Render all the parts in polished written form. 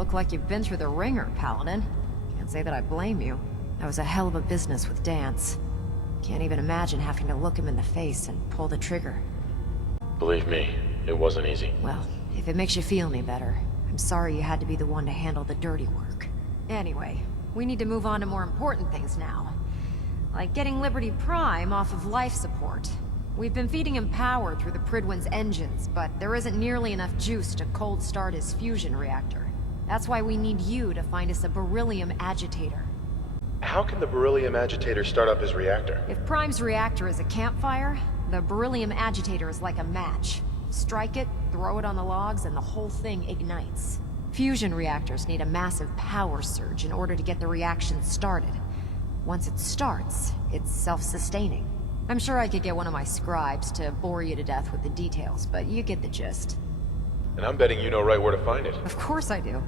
look like you've been through the ringer, Paladin. Can't say that I blame you. That was a hell of a business with Danse. Can't even imagine having to look him in the face and pull the trigger. Believe me, it wasn't easy. Well, if it makes you feel any better, I'm sorry you had to be the one to handle the dirty work. Anyway, we need to move on to more important things now. Like getting Liberty Prime off of life support. We've been feeding him power through the Prydwen's engines, but there isn't nearly enough juice to cold start his fusion reactor. That's why we need you to find us a beryllium agitator. How can the beryllium agitator start up his reactor? If Prime's reactor is a campfire, the beryllium agitator is like a match. Strike it, throw it on the logs, and the whole thing ignites. Fusion reactors need a massive power surge in order to get the reaction started. Once it starts, it's self-sustaining. I'm sure I could get one of my scribes to bore you to death with the details, but you get the gist. And I'm betting you know right where to find it. Of course I do.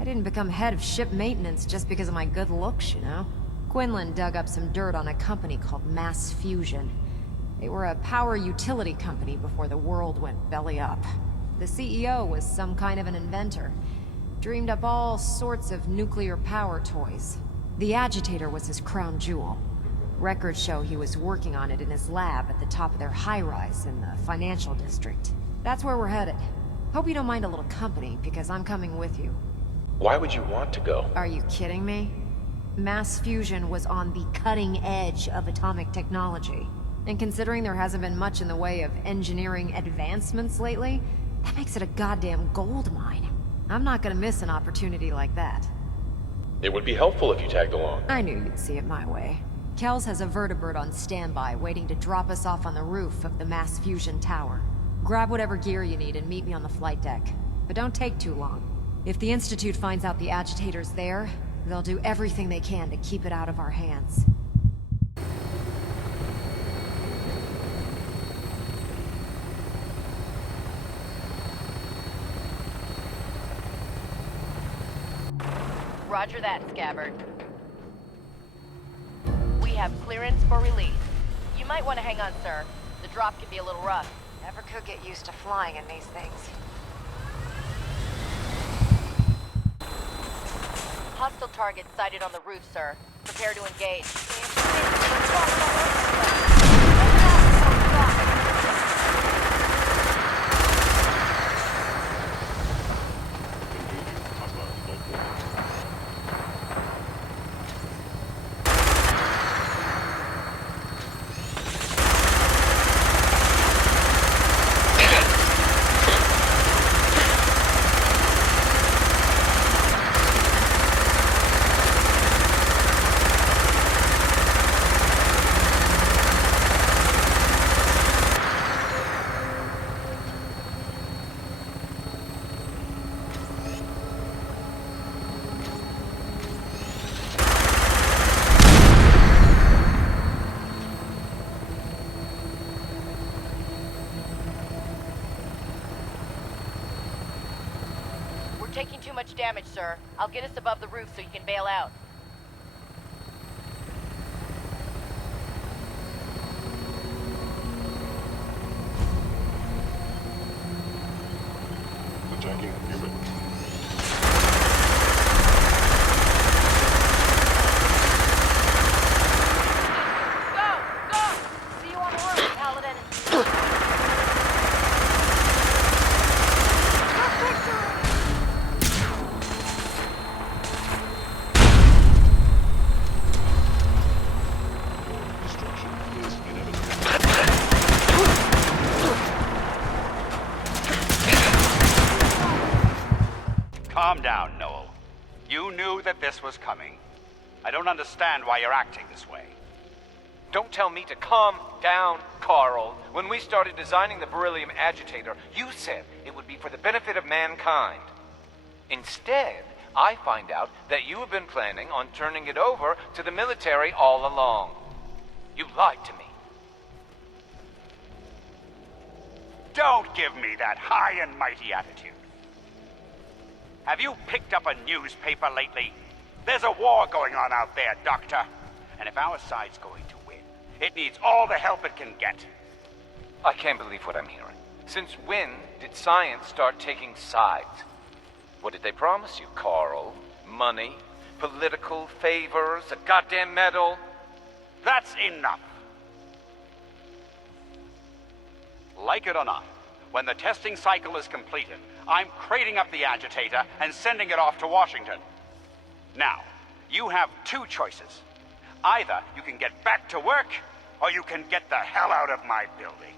I didn't become head of ship maintenance just because of my good looks, you know? Quinlan dug up some dirt on a company called Mass Fusion. They were a power utility company before the world went belly up. The CEO was some kind of an inventor. Dreamed up all sorts of nuclear power toys. The agitator was his crown jewel. Records show he was working on it in his lab at the top of their high-rise in the financial district. That's where we're headed. Hope you don't mind a little company, because I'm coming with you. Why would you want to go? Are you kidding me? Mass fusion was on the cutting edge of atomic technology. And considering there hasn't been much in the way of engineering advancements lately, that makes it a goddamn gold mine. I'm not gonna miss an opportunity like that. It would be helpful if you tagged along. I knew you'd see it my way. Kells has a vertibird on standby, waiting to drop us off on the roof of the Mass Fusion Tower. Grab whatever gear you need and meet me on the flight deck. But don't take too long. If the Institute finds out the agitator's there, they'll do everything they can to keep it out of our hands. Roger that, Scabbard. We have clearance for release. You might want to hang on, sir. The drop can be a little rough. Never could get used to flying in these things. Hostile target sighted on the roof, sir. Prepare to engage. Taking too much damage, sir. I'll get us above the roof so you can bail out. Attacking human. Go! See you on the roof, Paladin. Calm down, Noel. You knew that this was coming. I don't understand why you're acting this way. Don't tell me to calm down, Carl. When we started designing the beryllium agitator, you said it would be for the benefit of mankind. Instead, I find out that you have been planning on turning it over to the military all along. You lied to me. Don't give me that high and mighty attitude. Have you picked up a newspaper lately? There's a war going on out there, Doctor. And if our side's going to win, it needs all the help it can get. I can't believe what I'm hearing. Since when did science start taking sides? What did they promise you, Carl? Money? Political favors? A goddamn medal? That's enough. Like it or not, when the testing cycle is completed, I'm crating up the agitator and sending it off to Washington. Now, you have two choices. Either you can get back to work, or you can get the hell out of my building.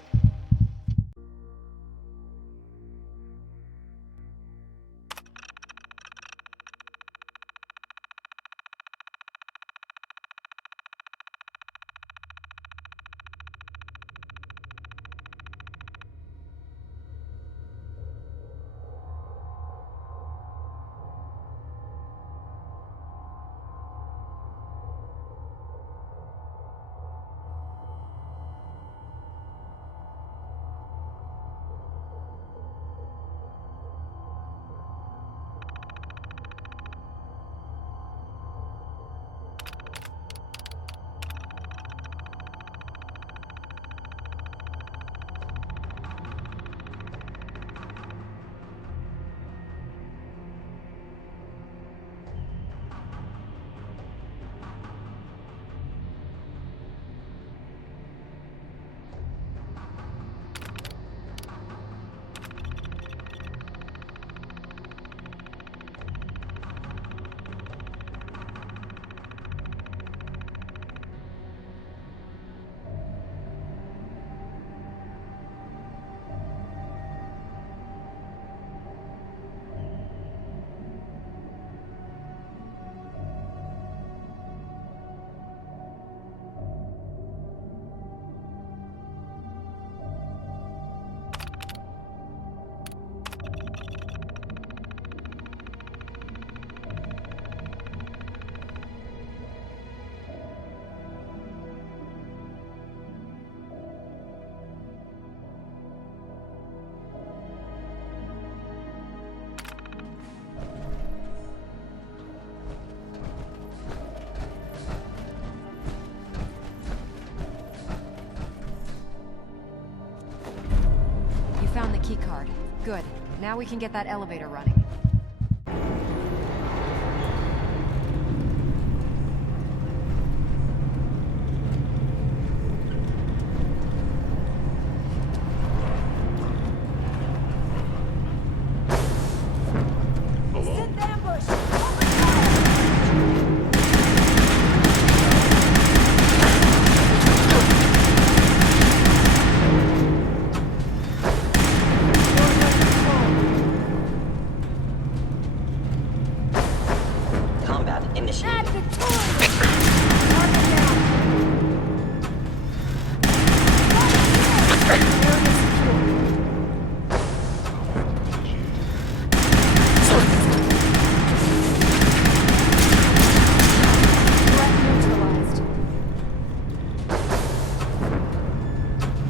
Found the key card. Good. Now we can get that elevator running.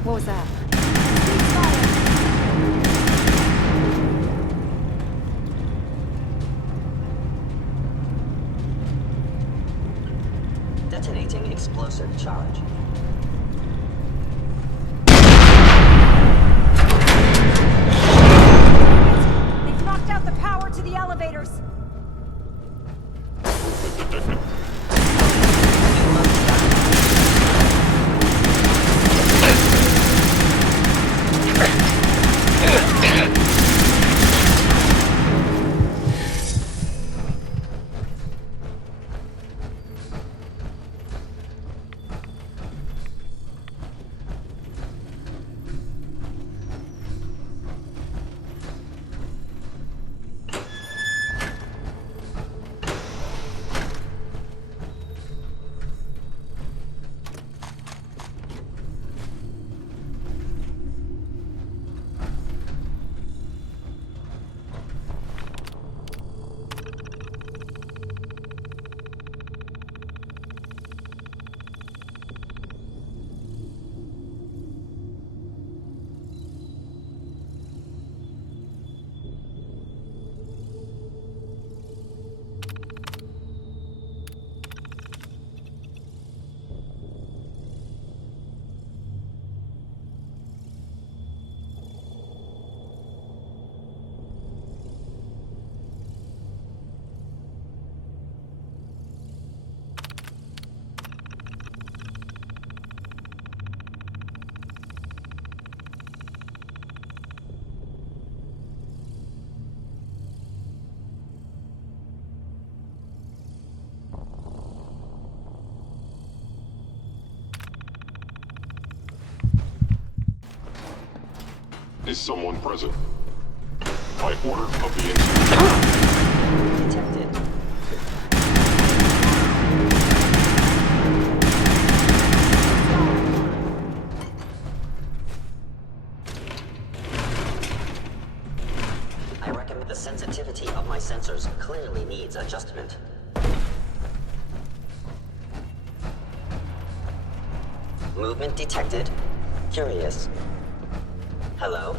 What was that? Detonating explosive charge. They've knocked out the power to the elevators! Is someone present? By order of the Institute. Detected. I recommend the sensitivity of my sensors clearly needs adjustment. Movement detected. Curious. Hello?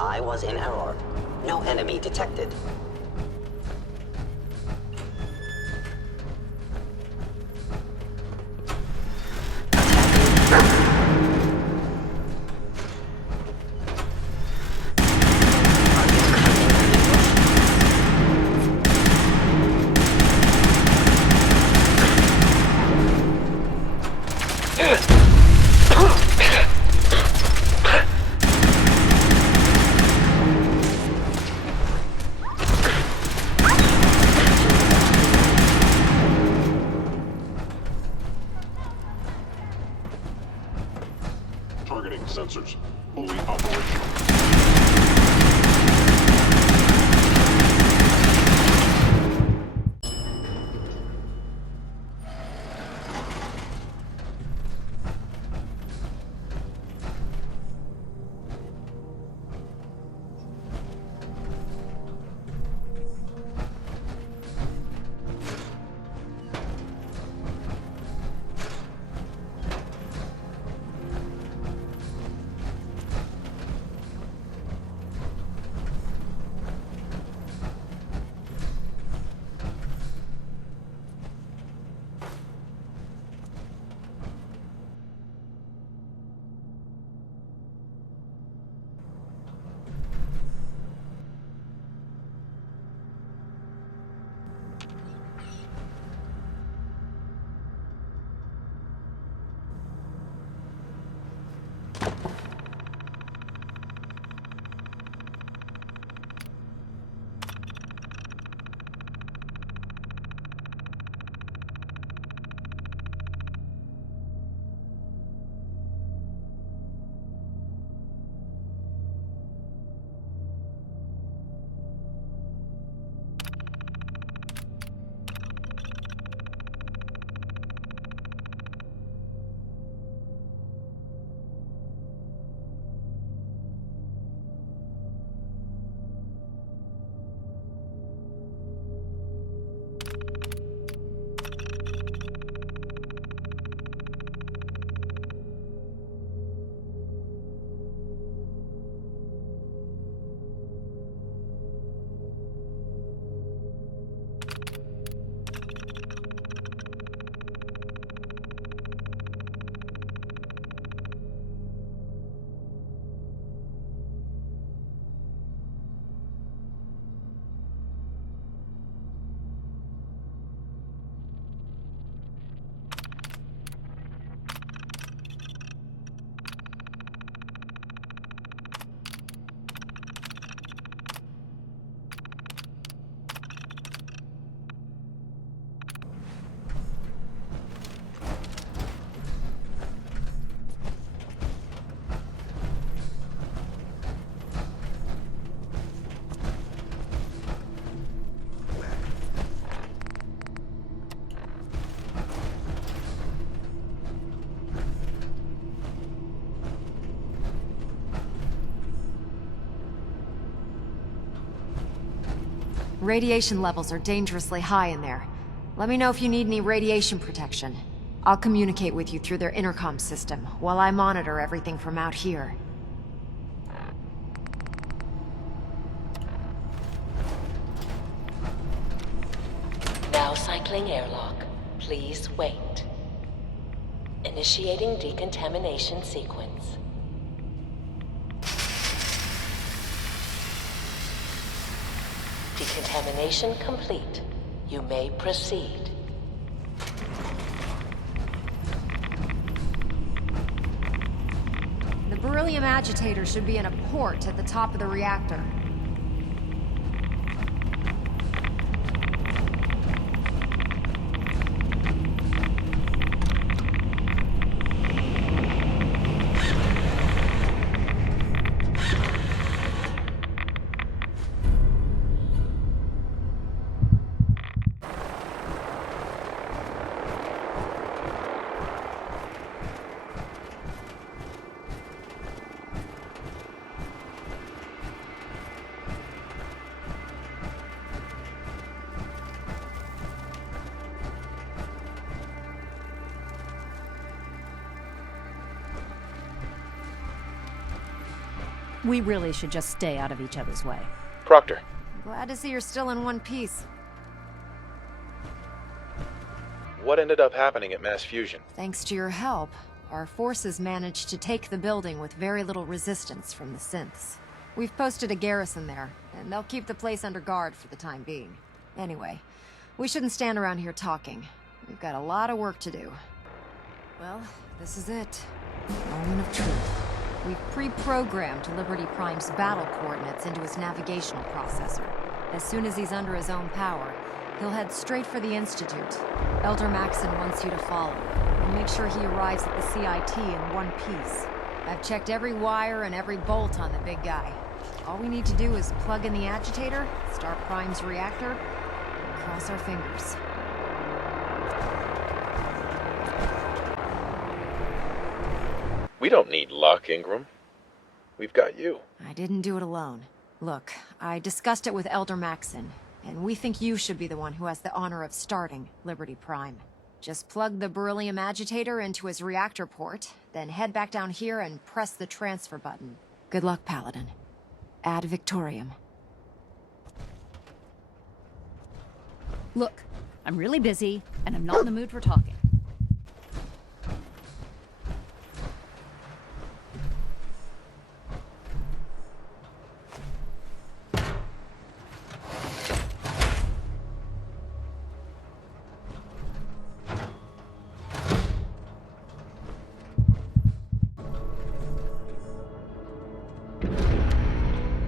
I was in error. No enemy detected. Radiation levels are dangerously high in there. Let me know if you need any radiation protection. I'll communicate with you through their intercom system, while I monitor everything from out here. Now cycling airlock. Please wait. Initiating decontamination sequence. Decontamination complete. You may proceed. The beryllium agitator should be in a port at the top of the reactor. We really should just stay out of each other's way. Proctor, Glad to see you're still in one piece. what ended up happening at Mass Fusion? Thanks to your help, our forces managed to take the building with very little resistance from the synths. We've posted a garrison there, and they'll keep the place under guard for the time being. Anyway, we shouldn't stand around here talking. We've got a lot of work to do. Well, this is it. Moment of truth. We've pre-programmed Liberty Prime's battle coordinates into his navigational processor. As soon as he's under his own power, he'll head straight for the Institute. Elder Maxon wants you to follow, and make sure he arrives at the CIT in one piece. I've checked every wire and every bolt on the big guy. All we need to do is plug in the agitator, start Prime's reactor, and cross our fingers. We don't need luck, Ingram. We've got you. I didn't do it alone. Look, I discussed it with Elder Maxon, and we think you should be the one who has the honor of starting Liberty Prime. Just plug the beryllium agitator into his reactor port, then head back down here and press the transfer button. Good luck, Paladin. Ad Victoriam. Look, I'm really busy, and I'm not in the mood for talking.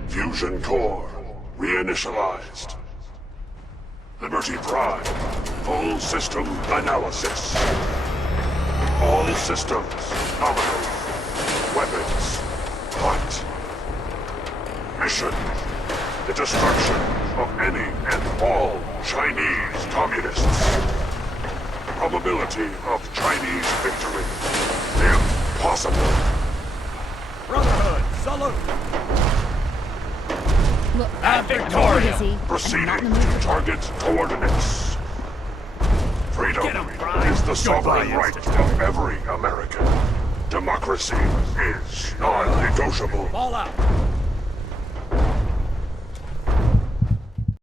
Fusion core reinitialized. Liberty Prime. Full system analysis. All systems nominal. Weapons hot. Mission: the destruction of any and all Chinese communists. Probability of Chinese victory: impossible. Brotherhood, salute! Look, Ad I'm Victoriam! busy, and I'm not Proceeding in the mood to for talking. target coordinates. Freedom Get 'em, Prime. is the sovereign Goodbye, right Institute. of every American. Democracy is non-negotiable. Fall out!